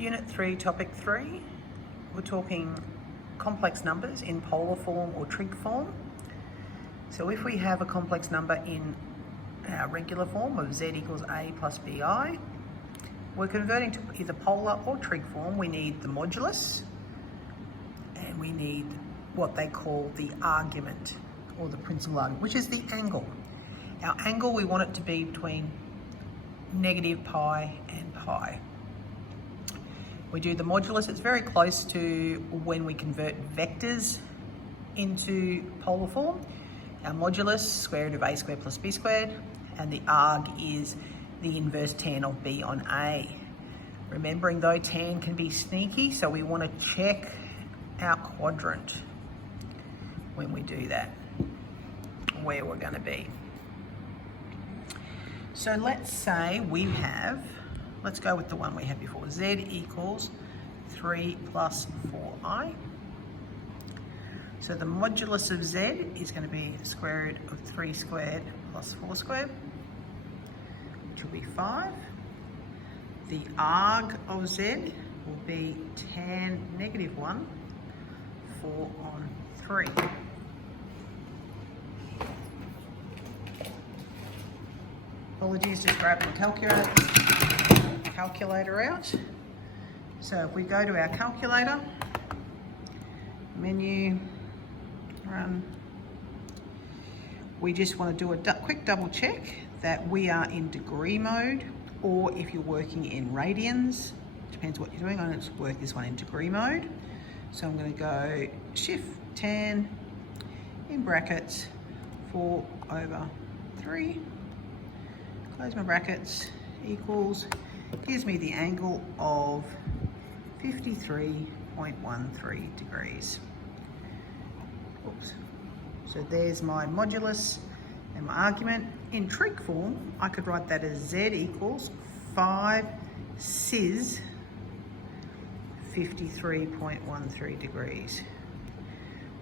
Unit 3, Topic 3, we're talking complex numbers in polar form or trig form. So if we have a complex number in our regular form of z equals a plus bi, we're converting to either polar or trig form. We need the modulus and we need what they call the argument or the principal argument, which is the angle. Our angle, we want it to be between negative pi and pi. We do the modulus, it's very close to when we convert vectors into polar form. Our modulus, square root of a squared plus b squared, and the arg is the inverse tan of b on a. Remembering though, tan can be sneaky, so we want to check our quadrant when we do that, where we're going to be. So let's say we have, let's go with the one we had before, z equals 3 plus 4i. So the modulus of z is going to be square root of 3 squared plus 4 squared, which will be 5. The arg of z will be tan negative 1, 4 on 3. Apologies, just grab my calculator out. So if we go to our calculator, menu, run, we just want to do a quick double check that we are in degree mode, or if you're working in radians, depends what you're doing. I'm going to work this one in degree mode. So I'm going to go shift tan in brackets 4 over 3. Close my brackets, equals, gives me the angle of 53.13 degrees. Oops. So there's my modulus and my argument. In trig form, I could write that as z equals 5 cis 53.13 degrees.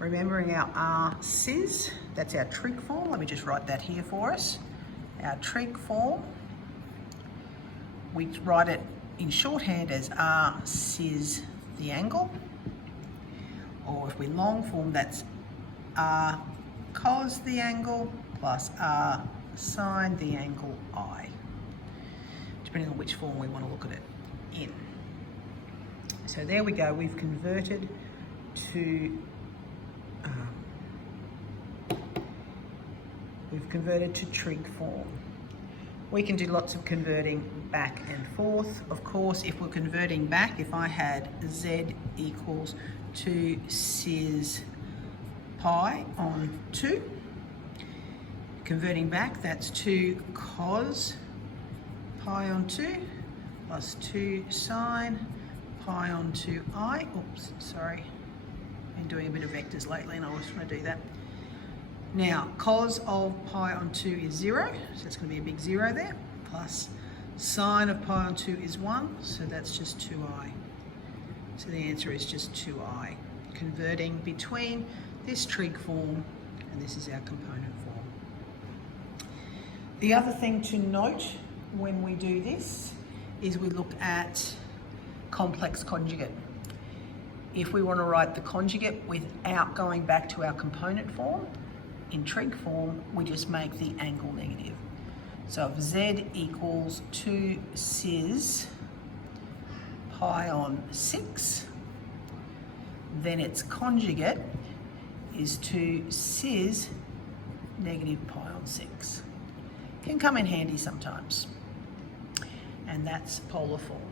Remembering our r cis, that's our trig form. Let me just write that here for us. Our trig form, we write it in shorthand as r cis the angle, or if we long form, that's r cos the angle plus r sine the angle I, depending on which form we want to look at it in. So there we go, we've converted to trig form. We can do lots of converting back and forth. Of course, if we're converting back, if I had z equals 2 cis pi on 2, converting back, that's 2 cos pi on 2 plus 2 sine pi on 2i. Oops, sorry. Been doing a bit of vectors lately and I always want to do that. Now, cos of pi on 2 is 0, so it's going to be a big 0 there, plus sine of pi on 2 is 1, so that's just 2i. So the answer is just 2i, converting between this trig form and this is our component form. The other thing to note when we do this is we look at complex conjugate. If we want to write the conjugate without going back to our component form, in trig form, we just make the angle negative. So if z equals 2 cis pi on 6, then its conjugate is 2 cis negative pi on 6. Can come in handy sometimes. And that's polar form.